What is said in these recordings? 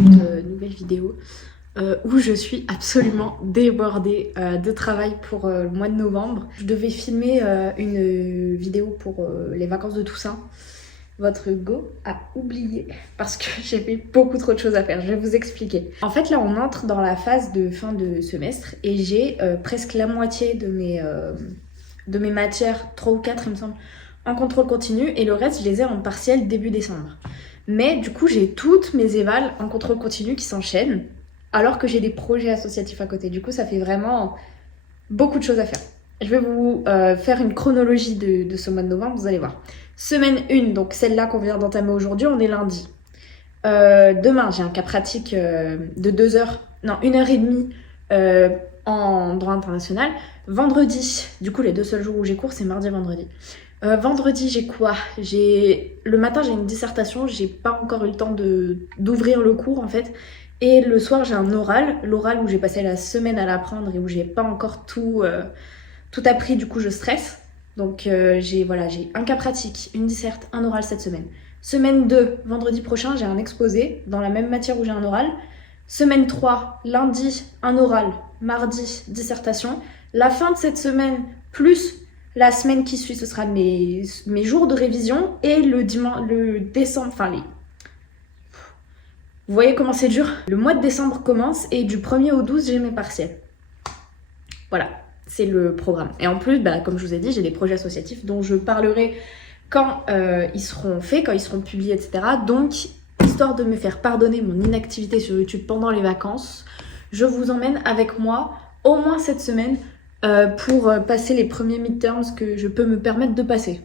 cette nouvelle vidéo où je suis absolument débordée de travail pour le mois de novembre. Je devais filmer une vidéo pour les vacances de Toussaint. Votre go a oublié parce que j'avais beaucoup trop de choses à faire. Je vais vous expliquer. En fait, là, on entre dans la phase de fin de semestre et j'ai presque la moitié de mes matières, 3 ou 4 il me semble, en contrôle continu et le reste, je les ai en partiel début décembre. Mais du coup, j'ai toutes mes évals en contrôle continu qui s'enchaînent alors que j'ai des projets associatifs à côté. Du coup, ça fait vraiment beaucoup de choses à faire. Je vais vous faire une chronologie de ce mois de novembre, vous allez voir. Semaine 1, donc celle-là qu'on vient d'entamer aujourd'hui, on est lundi. Demain, j'ai un cas pratique de 2 heures, non, 1h30 en droit international. Vendredi, du coup, les 2 seuls jours où j'ai cours, c'est mardi et vendredi. Vendredi, j'ai quoi? Le matin, j'ai une dissertation, j'ai pas encore eu le temps d'ouvrir le cours en fait. Et le soir, j'ai un oral, l'oral où j'ai passé la semaine à l'apprendre et où j'ai pas encore tout appris, du coup je stresse. Donc j'ai un cas pratique, une disserte, un oral cette semaine. Semaine 2, vendredi prochain, j'ai un exposé dans la même matière où j'ai un oral. Semaine 3, lundi, un oral, mardi, dissertation. La fin de cette semaine, plus la semaine qui suit, ce sera mes jours de révision et le décembre, enfin vous voyez comment c'est dur? Le mois de décembre commence et du 1er au 12, j'ai mes partiels. Voilà, c'est le programme. Et en plus, comme je vous ai dit, j'ai des projets associatifs dont je parlerai quand ils seront faits, quand ils seront publiés, etc. Donc, histoire de me faire pardonner mon inactivité sur YouTube pendant les vacances, je vous emmène avec moi au moins cette semaine pour passer les premiers midterms que je peux me permettre de passer.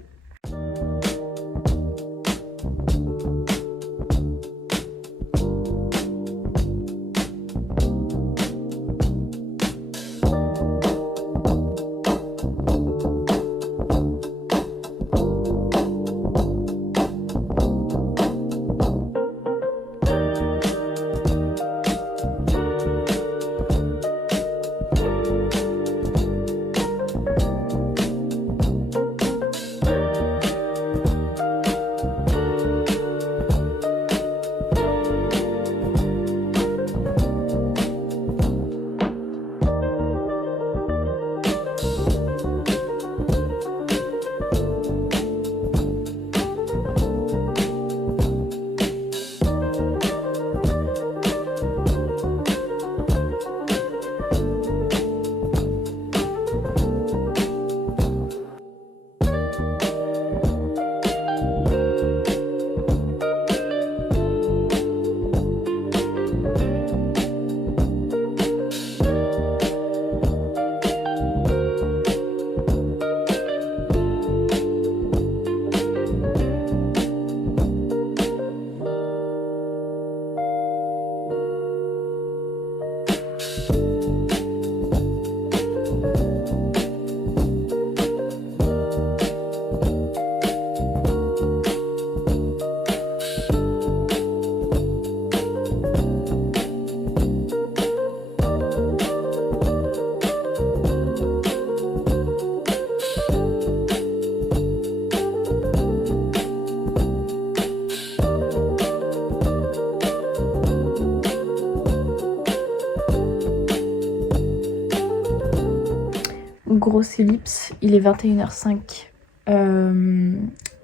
Grosse ellipse, il est 21h05.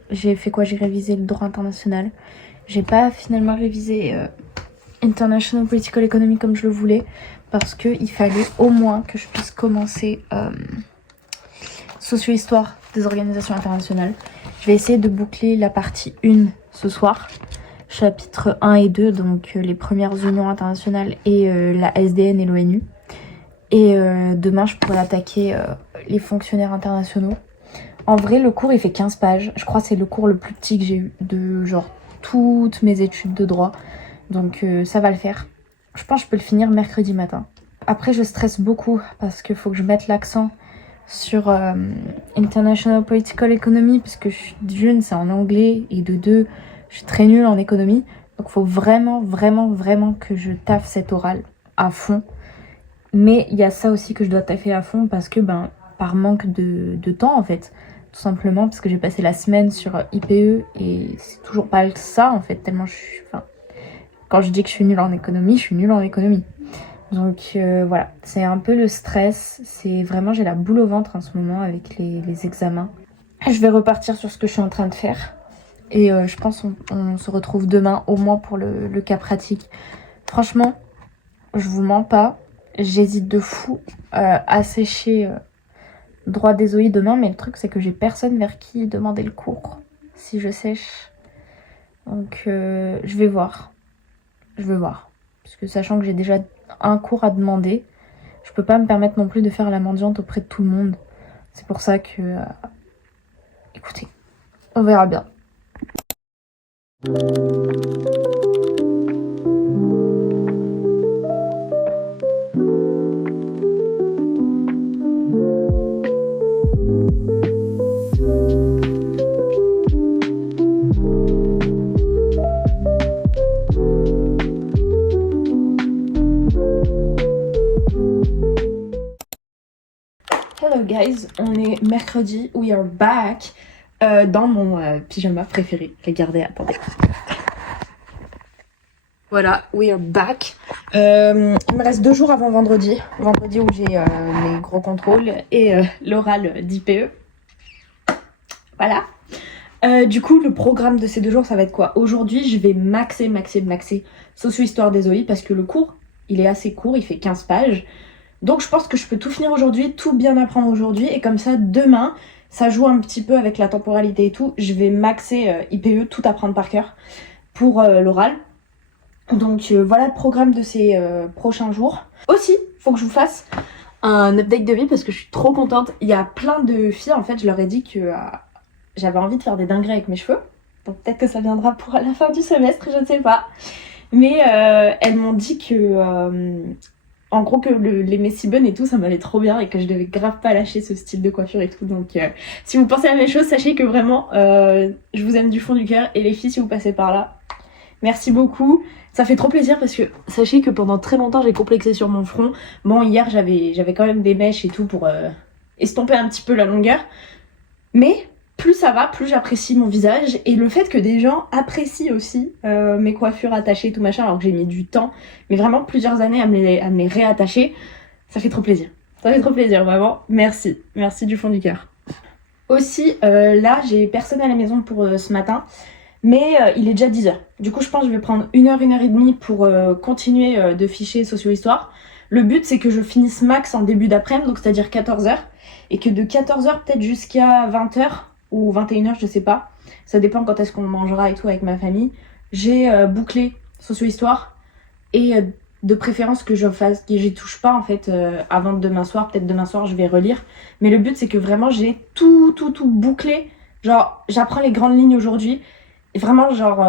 J'ai fait quoi? J'ai révisé le droit international. J'ai pas finalement révisé International Political Economy comme je le voulais parce qu'il fallait au moins que je puisse commencer socio-histoire des organisations internationales. Je vais essayer de boucler la partie 1 ce soir, chapitre 1 et 2, donc les premières unions internationales et la SDN et l'ONU. Et demain, je pourrais attaquer les fonctionnaires internationaux. En vrai, le cours, il fait 15 pages. Je crois que c'est le cours le plus petit que j'ai eu de genre toutes mes études de droit. Donc ça va le faire. Je pense que je peux le finir mercredi matin. Après, je stresse beaucoup parce qu'il faut que je mette l'accent sur International Political Economy parce que d'une, c'est en anglais et de deux, je suis très nulle en économie. Donc il faut vraiment, vraiment, vraiment que je taffe cet oral à fond. Mais il y a ça aussi que je dois taffer à fond parce que par manque de temps en fait. Tout simplement parce que j'ai passé la semaine sur IPE et c'est toujours pas ça en fait, tellement je suis... Quand je dis que je suis nulle en économie, je suis nulle en économie. Donc voilà, c'est un peu le stress. C'est vraiment, j'ai la boule au ventre en ce moment avec les examens. Je vais repartir sur ce que je suis en train de faire. Et je pense on se retrouve demain au moins pour le cas pratique. Franchement, je vous mens pas. J'hésite de fou à sécher droit des OI demain. Mais le truc, c'est que j'ai personne vers qui demander le cours si je sèche. Donc je vais voir. Je vais voir. Parce que sachant que j'ai déjà un cours à demander, je peux pas me permettre non plus de faire la mendiante auprès de tout le monde. C'est pour ça que... écoutez, on verra bien. Hello guys, on est mercredi, we are back dans mon pyjama préféré. Regardez, attendez. Voilà, we are back. Il me reste 2 jours avant vendredi. Vendredi où j'ai mes gros contrôles et l'oral d'IPE. Voilà. Du coup, le programme de ces 2 jours, ça va être quoi? Aujourd'hui, je vais maxer socio-histoire des OI parce que le cours, il est assez court, il fait 15 pages. Donc je pense que je peux tout finir aujourd'hui, tout bien apprendre aujourd'hui. Et comme ça, demain, ça joue un petit peu avec la temporalité et tout. Je vais maxer IPE, tout apprendre par cœur pour l'oral. Donc voilà le programme de ces prochains jours. Aussi, faut que je vous fasse un update de vie parce que je suis trop contente. Il y a plein de filles, en fait, je leur ai dit que j'avais envie de faire des dingueries avec mes cheveux. Donc peut-être que ça viendra pour la fin du semestre, je ne sais pas. Mais elles m'ont dit que... en gros que les messy buns et tout ça m'allait trop bien et que je devais grave pas lâcher ce style de coiffure et tout. Donc si vous pensez à la même chose, sachez que vraiment je vous aime du fond du cœur. Et les filles, si vous passez par là, merci beaucoup. Ça fait trop plaisir parce que sachez que pendant très longtemps j'ai complexé sur mon front. Bon, hier j'avais quand même des mèches et tout pour estomper un petit peu la longueur. Mais plus ça va, plus j'apprécie mon visage. Et le fait que des gens apprécient aussi mes coiffures attachées et tout machin, alors que j'ai mis du temps, mais vraiment plusieurs années à me les réattacher, ça fait trop plaisir. Ça fait trop plaisir, vraiment. Merci. Merci du fond du cœur. Aussi, là, j'ai personne à la maison pour ce matin, mais il est déjà 10h. Du coup, je pense que je vais prendre 1 heure, 1 heure et demie pour continuer de ficher socio-histoire. Le but, c'est que je finisse max en début d'après-midi, donc c'est-à-dire 14h, et que de 14h peut-être jusqu'à 20h, ou 21h, je sais pas. Ça dépend quand est-ce qu'on mangera et tout avec ma famille. J'ai bouclé socio-histoire et de préférence que j'y touche pas en fait avant demain soir. Peut-être demain soir je vais relire. Mais le but c'est que vraiment j'ai tout bouclé. Genre j'apprends les grandes lignes aujourd'hui. Et vraiment genre,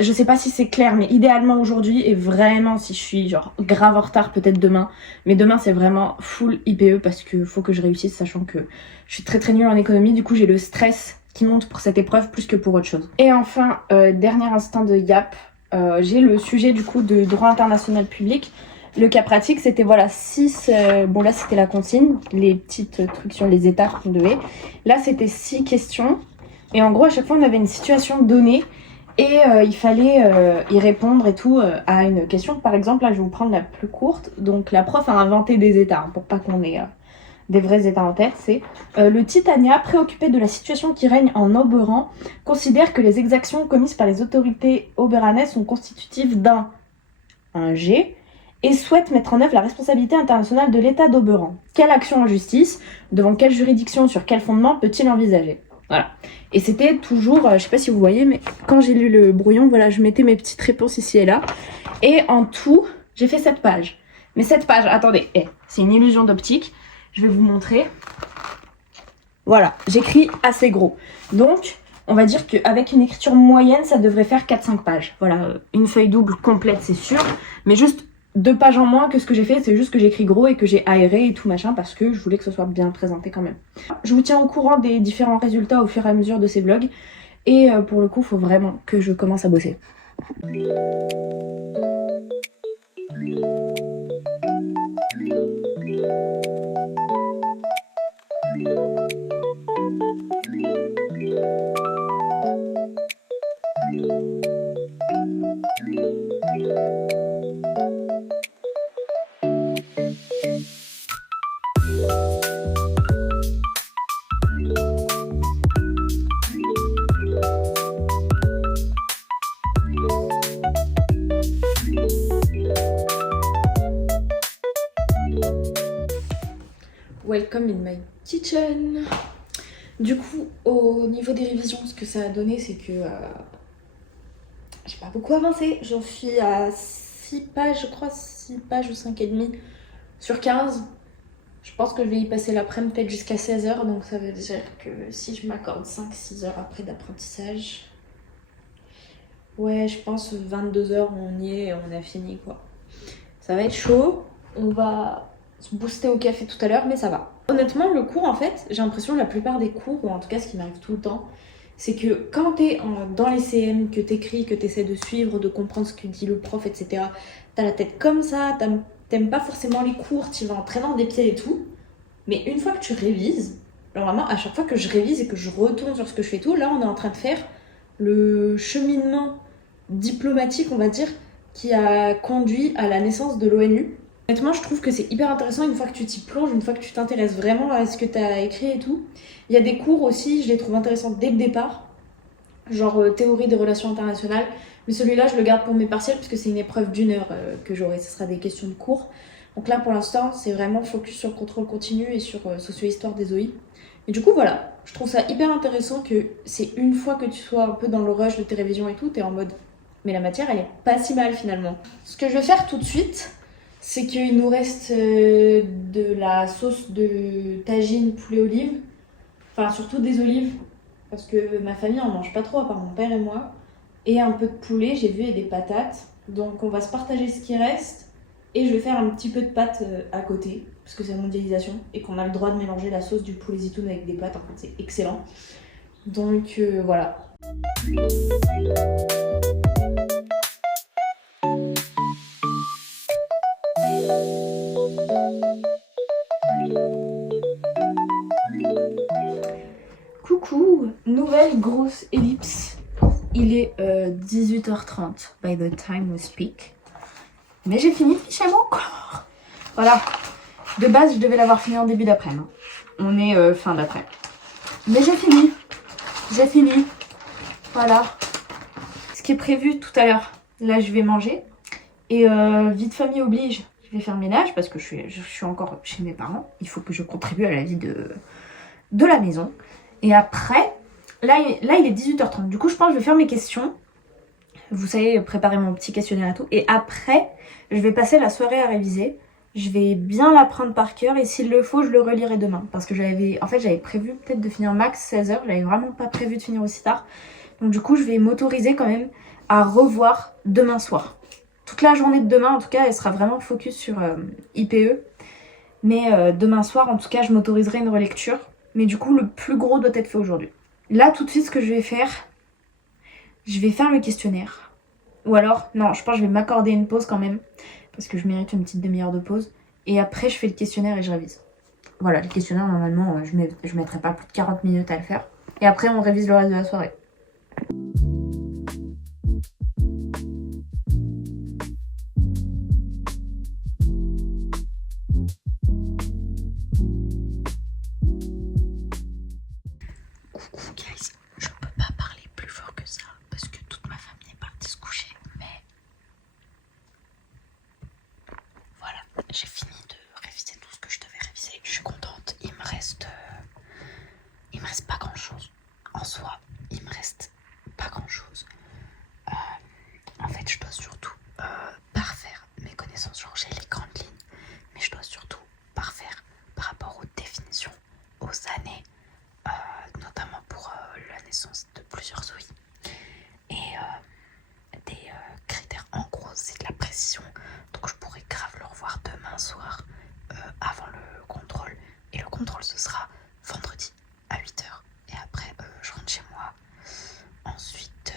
je sais pas si c'est clair, mais idéalement aujourd'hui et vraiment si je suis genre grave en retard peut-être demain. Mais demain c'est vraiment full IPE parce que faut que je réussisse sachant que je suis très nulle en économie. Du coup j'ai le stress qui monte pour cette épreuve plus que pour autre chose. Et enfin, dernier instant de yap, j'ai le sujet du coup de droit international public. Le cas pratique c'était voilà 6, bon là c'était la consigne, les petites trucs sur les états qu'on devait. Là c'était 6 questions et en gros à chaque fois on avait une situation donnée. Et il fallait y répondre et tout à une question. Par exemple, là, je vais vous prendre la plus courte. Donc, la prof a inventé des états, pour pas qu'on ait des vrais états en tête. C'est le Titania, préoccupé de la situation qui règne en Oberan, considère que les exactions commises par les autorités oberanaises sont constitutives d'un G et souhaite mettre en œuvre la responsabilité internationale de l'État d'Oberan. Quelle action en justice, devant quelle juridiction, sur quel fondement peut-il envisager? Voilà. Et c'était toujours, je sais pas si vous voyez, mais quand j'ai lu le brouillon, voilà, je mettais mes petites réponses ici et là. Et en tout, j'ai fait 7 pages. Mais 7 pages, attendez, c'est une illusion d'optique. Je vais vous montrer. Voilà, j'écris assez gros. Donc, on va dire qu'avec une écriture moyenne, ça devrait faire 4-5 pages. Voilà, une feuille double complète, c'est sûr. Mais juste 2 pages en moins que ce que j'ai fait, c'est juste que j'écris gros et que j'ai aéré et tout machin parce que je voulais que ce soit bien présenté quand même. Je vous tiens au courant des différents résultats au fur et à mesure de ces vlogs et pour le coup, il faut vraiment que je commence à bosser. welcome in my kitchen. Du coup, au niveau des révisions, ce que ça a donné, c'est que j'ai pas beaucoup avancé. J'en suis à 6 pages, je crois, 6 pages ou 5,5 sur 15. Je pense que je vais y passer l'après-midi peut-être jusqu'à 16h, donc ça veut dire que si je m'accorde 5-6 heures après d'apprentissage, ouais, je pense 22h on y est et on a fini quoi. Ça va être chaud, on va se booster au café tout à l'heure, mais ça va. Honnêtement, le cours en fait, j'ai l'impression que la plupart des cours, ou en tout cas ce qui m'arrive tout le temps, c'est que quand t'es dans les CM, que t'écris, que t'essaies de suivre, de comprendre ce que dit le prof, etc., t'as la tête comme ça, t'aimes pas forcément les cours, t'y vas en traînant des pieds et tout. Mais une fois que tu révises, alors vraiment à chaque fois que je révise et que je retourne sur ce que je fais tout, là on est en train de faire le cheminement diplomatique, on va dire, qui a conduit à la naissance de l'ONU. Honnêtement, je trouve que c'est hyper intéressant une fois que tu t'y plonges, une fois que tu t'intéresses vraiment à ce que tu as écrit et tout. Il y a des cours aussi, je les trouve intéressants dès le départ, genre théorie des relations internationales. Mais celui-là, je le garde pour mes partiels puisque c'est une épreuve d'1 heure que j'aurai. Ce sera des questions de cours. Donc là, pour l'instant, c'est vraiment focus sur le contrôle continu et sur socio-histoire des OI. Et du coup, voilà, je trouve ça hyper intéressant que c'est une fois que tu sois un peu dans le rush de tes révisions et tout, t'es en mode, mais la matière, elle est pas si mal finalement. Ce que je vais faire tout de suite, c'est qu'il nous reste de la sauce de tagine poulet olive, enfin surtout des olives, parce que ma famille en mange pas trop, à part mon père et moi, et un peu de poulet, j'ai vu, et des patates. Donc on va se partager ce qui reste. Et je vais faire un petit peu de pâtes à côté, parce que c'est la mondialisation, et qu'on a le droit de mélanger la sauce du poulet zitoun avec des pâtes, en fait c'est excellent. Donc voilà. Coucou, nouvelle grosse ellipse. Il est 18h30 by the time we speak. Mais j'ai fini chez moi encore. Voilà. De base, je devais l'avoir fini en début d'après-midi. On est fin d'après. Mais j'ai fini. J'ai fini. Voilà. Ce qui est prévu tout à l'heure. Là, je vais manger. Et vie de famille oblige. Je vais faire le ménage parce que je suis encore chez mes parents. Il faut que je contribue à la vie de la maison. Et après, là, il est 18h30. Du coup, je pense que je vais faire mes questions. Vous savez, préparer mon petit questionnaire et tout. Et après, je vais passer la soirée à réviser. Je vais bien l'apprendre par cœur et s'il le faut, je le relirai demain. Parce que j'avais prévu peut-être de finir max 16h. J'avais vraiment pas prévu de finir aussi tard. Donc du coup, je vais m'autoriser quand même à revoir demain soir. Toute la journée de demain, en tout cas, elle sera vraiment focus sur IPE. Mais demain soir, en tout cas, je m'autoriserai une relecture. Mais du coup, le plus gros doit être fait aujourd'hui. Là, tout de suite, ce que je vais faire le questionnaire. Ou alors, non, je pense que je vais m'accorder une pause quand même. Parce que je mérite une petite demi-heure de pause. Et après, je fais le questionnaire et je révise. Voilà, le questionnaire, normalement, je mettrai pas plus de 40 minutes à le faire. Et après, on révise le reste de la soirée. Coucou guys, je peux pas parler plus fort que ça parce que toute ma famille est partie se coucher. Mais voilà, j'ai fini de réviser tout ce que je devais réviser. Je suis contente. Il me reste pas grand chose. En soi, il me reste pas grand chose. En fait, je dois surtout parfaire mes connaissances. Genre, j'ai les grandes lignes, mais je dois surtout parfaire par rapport aux définitions, aux années, notamment pour la naissance de plusieurs OI. Et des critères, en gros, c'est de la précision. Donc, je pourrais grave le revoir demain soir avant le contrôle. Et le contrôle, ce sera vendredi à 8h. Et après, je rentre chez moi. Ensuite,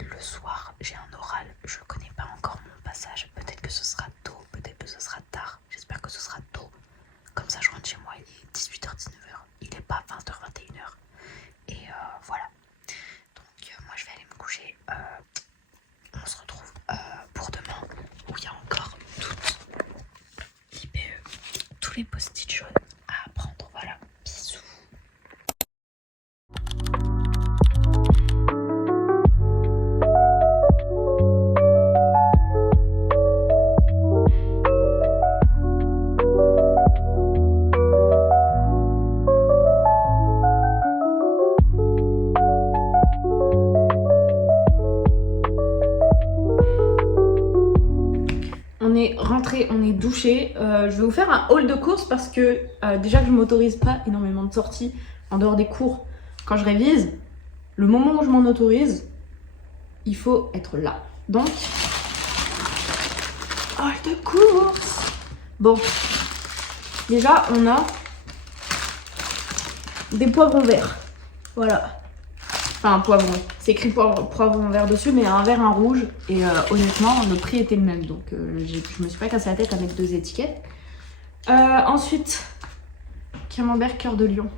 le soir, j'ai un oral. Je connais pas encore mon passage. Peut-être que ce sera tôt, peut-être que ce sera tard. J'espère que ce sera tôt. Comme ça, je rentre chez moi, il est 18h, 19h. Il est pas 20h, 21h. Et voilà. Donc, moi, je vais aller me coucher. On se retrouve pour demain, où il y a encore toute l'IPE, tous les post-it jaunes à apprendre. Voilà. Bisous. On est rentré, on est douché. Je vais vous faire un haul de courses parce que déjà que je m'autorise pas énormément de sorties en dehors des cours quand je révise. Le moment où je m'en autorise, il faut être là. Donc, haul de courses. Bon, déjà on a des poivrons verts. Voilà. Enfin, un poivron. C'est écrit poivron vert dessus, mais un vert, un rouge. Et honnêtement, le prix était le même. Donc, je me suis pas cassé la tête à mettre 2 étiquettes. Ensuite, camembert cœur de lion.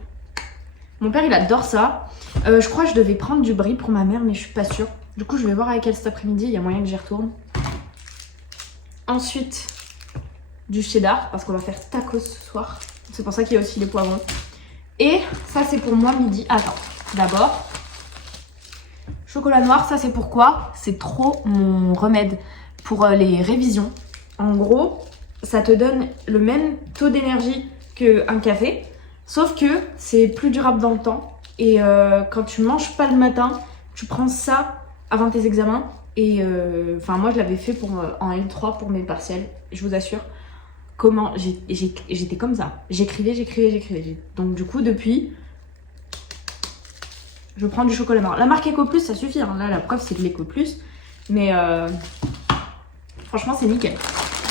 Mon père, il adore ça. Je crois que je devais prendre du brie pour ma mère, mais je suis pas sûre. Du coup, je vais voir avec elle cet après-midi. Il y a moyen que j'y retourne. Ensuite, du cheddar, parce qu'on va faire tacos ce soir. C'est pour ça qu'il y a aussi les poivrons. Et ça, c'est pour moi midi. Attends, d'abord... chocolat noir, ça c'est pourquoi c'est trop mon remède pour les révisions. En gros, ça te donne le même taux d'énergie qu'un café, sauf que c'est plus durable dans le temps. Et quand tu manges pas le matin, tu prends ça avant tes examens. Et enfin, moi je l'avais fait en L3 pour mes partiels. Je vous assure, comment j'étais comme ça. J'écrivais. Donc du coup, depuis... je prends du chocolat noir. La marque Eco Plus, ça suffit. Hein. Là, la preuve, c'est de l'Eco Plus. Mais franchement, c'est nickel.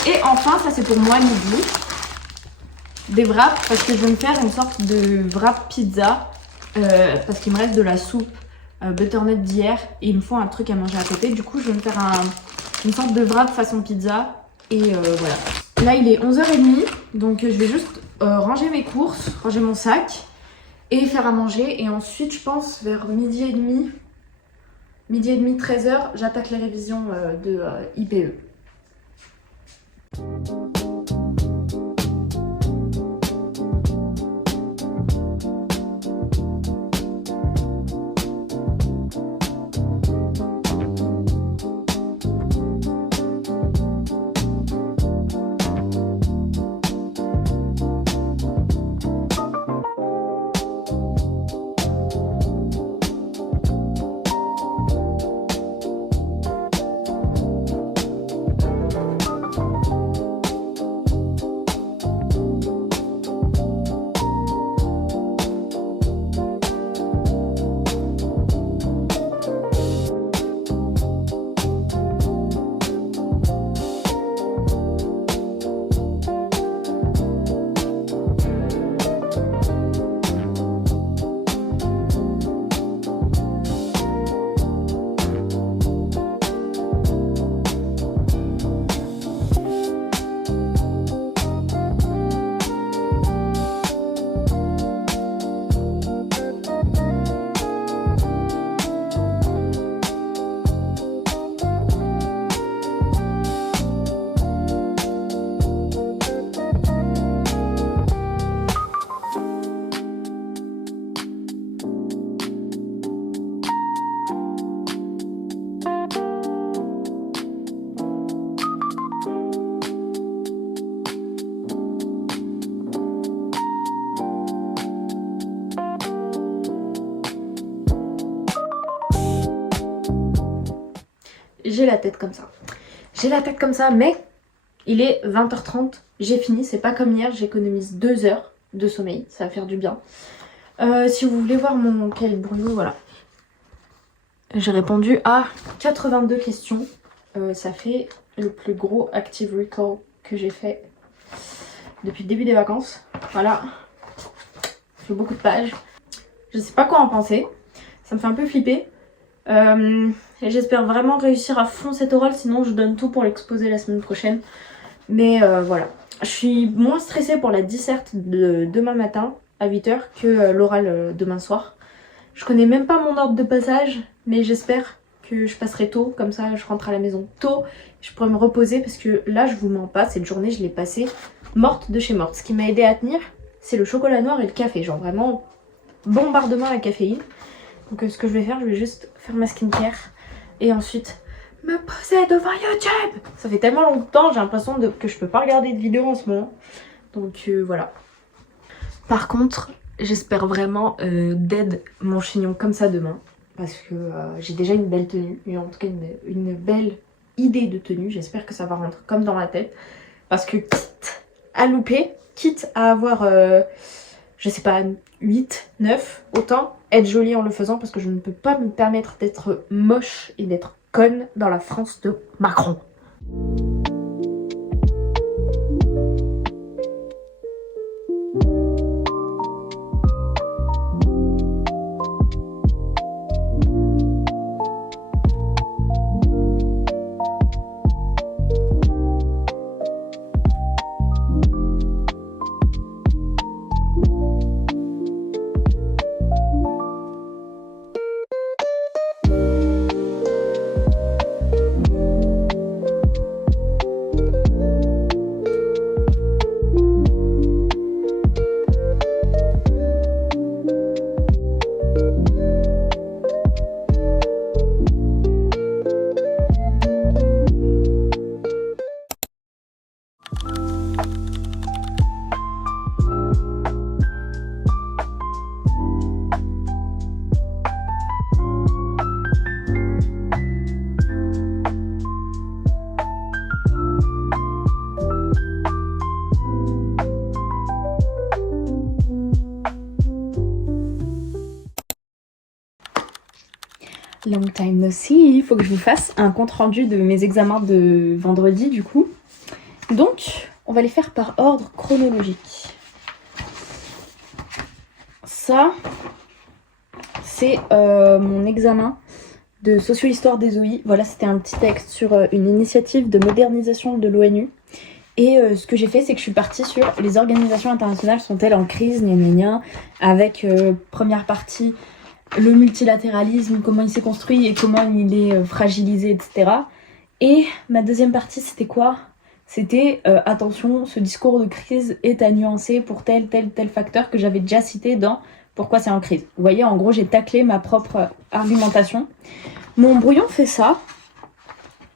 Et enfin, ça, c'est pour moi midi. Des wraps, parce que je vais me faire une sorte de wrap pizza. Parce qu'il me reste de la soupe butternut d'hier. Et il me faut un truc à manger à côté. Du coup, je vais me faire une sorte de wrap façon pizza. Et voilà. Là, il est 11h30. Donc, je vais juste ranger mes courses, ranger mon sac. Et faire à manger. Et ensuite, je pense, vers midi et demi, 13h, j'attaque les révisions de IPE. J'ai la tête comme ça. J'ai la tête comme ça, mais il est 20h30. J'ai fini. C'est pas comme hier. J'économise 2 heures de sommeil. Ça va faire du bien. Si vous voulez voir mon cahier de brouillon, voilà. J'ai répondu à 82 questions. Ça fait le plus gros Active Recall que j'ai fait depuis le début des vacances. Voilà. Ça fait beaucoup de pages. Je sais pas quoi en penser. Ça me fait un peu flipper. Et j'espère vraiment réussir à fond cet oral, sinon je donne tout pour l'exposer la semaine prochaine. Mais voilà. Je suis moins stressée pour la disserte de demain matin à 8h que l'oral demain soir. Je connais même pas mon ordre de passage, mais j'espère que je passerai tôt, comme ça je rentre à la maison tôt. Je pourrai me reposer parce que là je vous mens pas, cette journée je l'ai passée morte de chez morte. Ce qui m'a aidé à tenir, c'est le chocolat noir et le café, genre vraiment bombardement à caféine. Donc ce que je vais faire, je vais juste faire ma skincare et ensuite me poser devant YouTube. Ça fait tellement longtemps, j'ai l'impression que je peux pas regarder de vidéos en ce moment. Donc voilà. Par contre, j'espère vraiment d'aide mon chignon comme ça demain. Parce que j'ai déjà une belle tenue, en tout cas une belle idée de tenue. J'espère que ça va rentrer comme dans ma tête. Parce que quitte à louper, quitte à avoir, je sais pas, 8, 9, autant être jolie en le faisant parce que je ne peux pas me permettre d'être moche et d'être conne dans la France de Macron. Long time no see, il faut que je vous fasse un compte rendu de mes examens de vendredi du coup. Donc, on va les faire par ordre chronologique. Ça, c'est mon examen de socio-histoire des OI. Voilà, c'était un petit texte sur une initiative de modernisation de l'ONU. Et ce que j'ai fait, c'est que je suis partie sur les organisations internationales sont-elles en crise, gna gna gna, avec première partie le multilatéralisme, comment il s'est construit et comment il est fragilisé, etc. Et ma deuxième partie, c'était quoi? C'était attention, ce discours de crise est à nuancer pour tel facteur que j'avais déjà cité dans pourquoi c'est en crise. Vous voyez, en gros, j'ai taclé ma propre argumentation. Mon brouillon fait ça.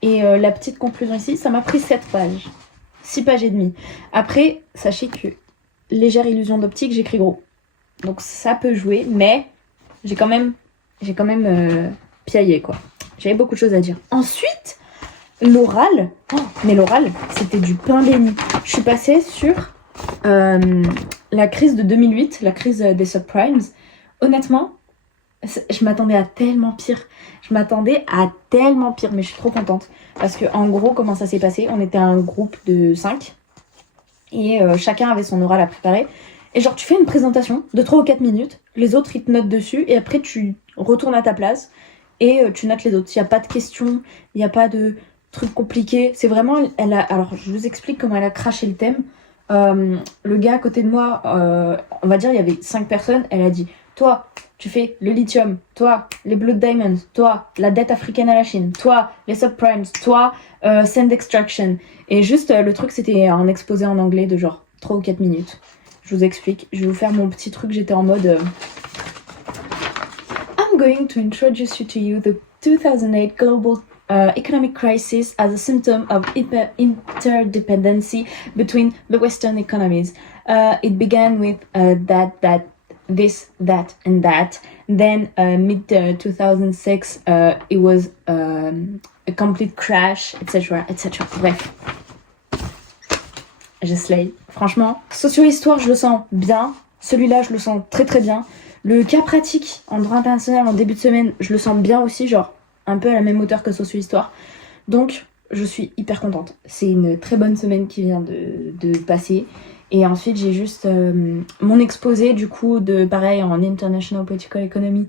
Et la petite conclusion ici, ça m'a pris 7 pages. 6 pages et demie. Après, sachez que légère illusion d'optique, j'écris gros. Donc ça peut jouer, mais j'ai quand même piaillé, quoi. J'avais beaucoup de choses à dire. Ensuite, l'oral. Oh, mais l'oral, c'était du pain béni. Je suis passée sur la crise de 2008, la crise des subprimes. Honnêtement, je m'attendais à tellement pire. Mais je suis trop contente. Parce que en gros, comment ça s'est passé? On était un groupe de 5 et chacun avait son oral à préparer. Et genre, tu fais une présentation de 3 ou 4 minutes, les autres ils te notent dessus, et après tu retournes à ta place et tu notes les autres. Il n'y a pas de questions, il n'y a pas de trucs compliqués. C'est vraiment, alors je vous explique comment elle a craché le thème. Le gars à côté de moi, on va dire il y avait 5 personnes, elle a dit, toi, tu fais le lithium, toi, les blood diamonds, toi, la dette africaine à la Chine, toi, les subprimes, toi, sand extraction. Et juste, le truc, c'était un exposé en anglais de genre 3 ou 4 minutes. Je vous explique, je vais vous faire mon petit truc, j'étais en mode... I'm going to introduce to you the 2008 global economic crisis as a symptom of interdependency between the Western economies. It began with this, that, and that. Then mid-2006, it was a complete crash, etc., etc. Bref. Je slay. Franchement, socio-histoire, je le sens bien. Celui-là, je le sens très très bien. Le cas pratique en droit international en début de semaine, je le sens bien aussi, genre un peu à la même hauteur que socio-histoire. Donc, je suis hyper contente. C'est une très bonne semaine qui vient de passer. Et ensuite, j'ai juste mon exposé, du coup, de pareil en International Political Economy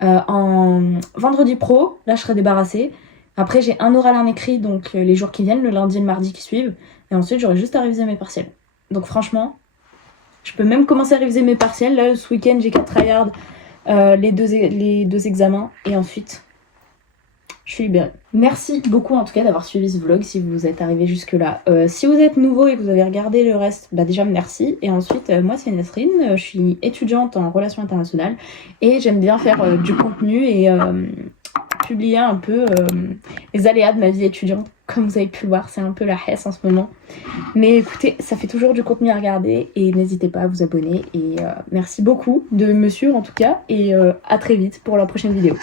en vendredi pro. Là, je serai débarrassée. Après, j'ai un oral, un écrit, donc les jours qui viennent, le lundi et le mardi qui suivent. Et ensuite, j'aurai juste à réviser mes partiels. Donc franchement, je peux même commencer à réviser mes partiels. Là, ce week-end, j'ai qu'à tryhard les deux examens. Et ensuite, je suis libérée. Merci beaucoup en tout cas d'avoir suivi ce vlog si vous êtes arrivé jusque là. Si vous êtes nouveau et que vous avez regardé le reste, bah déjà merci. Et ensuite, moi c'est Nesrine, je suis étudiante en relations internationales. Et j'aime bien faire du contenu et... publier un peu les aléas de ma vie étudiante. Comme vous avez pu le voir, c'est un peu la hesse en ce moment. Mais écoutez, ça fait toujours du contenu à regarder et n'hésitez pas à vous abonner. Et merci beaucoup de me suivre en tout cas. Et à très vite pour la prochaine vidéo.